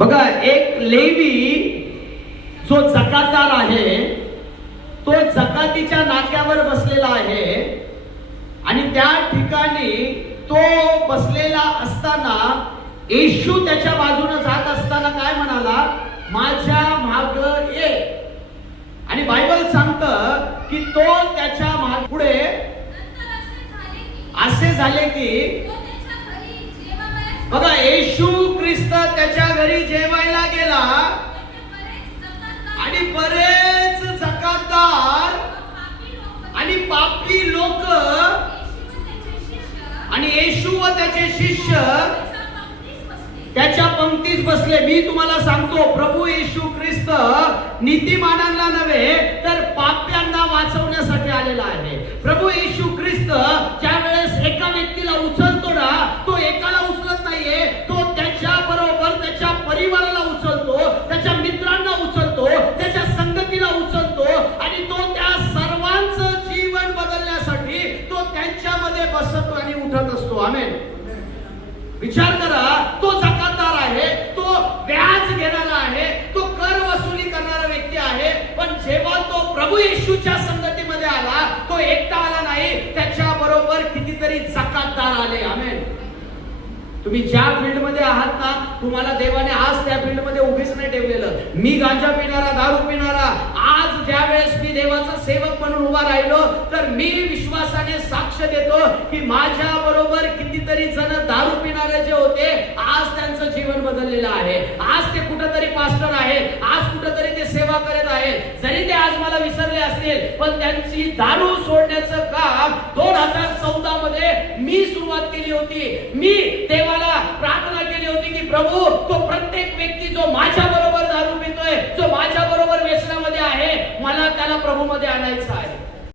बघा, एक लेवी जो जकातदार आहे तो जकातीच्या नाक्यावर बसलेला आहे आणि त्या ठिकाणी तो बसलेला असताना येशू त्याच्या बाजूने जात असताना काय म्हणाला, माझ्या माग ये. आणि बायबल सांगतं की तो त्याच्या माग पुढे असे झाले की बघा, येशू ख्रिस्त त्याच्या घरी जेवायला गेला आणि बरेच जकातदार आणि पापी लोक आणि येशू व त्याचे शिष्य त्याच्या पंक्तीत बसले. मी तुम्हाला सांगतो, प्रभू येशू ख्रिस्त नीतिमानांना नव्हे तर पाप्यांना वाचवण्यासाठी आलेला आहे. प्रभू येशू ख्रिस्त ज्या वेळेस एका व्यक्तीला उचलतो ना, तो एकाला उचलत नाहीये, तो त्याच्या बरोबर त्याच्या परिवाराला उचलतो, त्याच्या मित्रांना उचलतो, त्याच्या संगतीला उचलतो आणि तो त्या सर्वांचं जीवन बदलण्यासाठी तो त्यांच्यामध्ये बसतो आणि उठत असतो. आमेन. विचार करा, तो जकातदार आहे, तो व्याज घेणारा आहे, तो कर वसुली करणारा व्यक्ती आहे, पण जेव्हा तो प्रभू येशूच्या संगतीमध्ये आला, तो एकटा आला नाही, त्याच्या बरोबर कितीतरी जकातदार आले. आमेन. तुम्ही ज्या फील्ड मध्ये आहात ना, तुम्हाला देवाने आज त्या फील्ड मध्ये उभेच नाही ठेवलेलं. मी गांजा पिणारा, दारू पिणारा, आज ज्या वेळेस मी देवाचा सेवक म्हणून उभा राहिलो तर मी विश्वासाने साक्ष देतो की माझ्या बरोबर कितीतरी जण दारू पिणारे जे होते, आज त्यांचं जीवन बदललेलं आहे. आज ते कुठेतरी पास्टर आहे, आज कुठेतरी ते सेवा करत आहेत. जरी ते आज मला विसरले असतील, पण त्यांची दारू सोडण्याचं काम 2014 मध्ये मी सुरुवात केली होती. मी देवाला प्रार्थना केली होती की प्रभू, तो प्रत्येक व्यक्ती जो माझ्या बरोबर दारू पितोय, जो माझ्या बरोबर व्यसनामध्ये आहे, मला त्याला प्रभू मध्ये आणायचा आहे.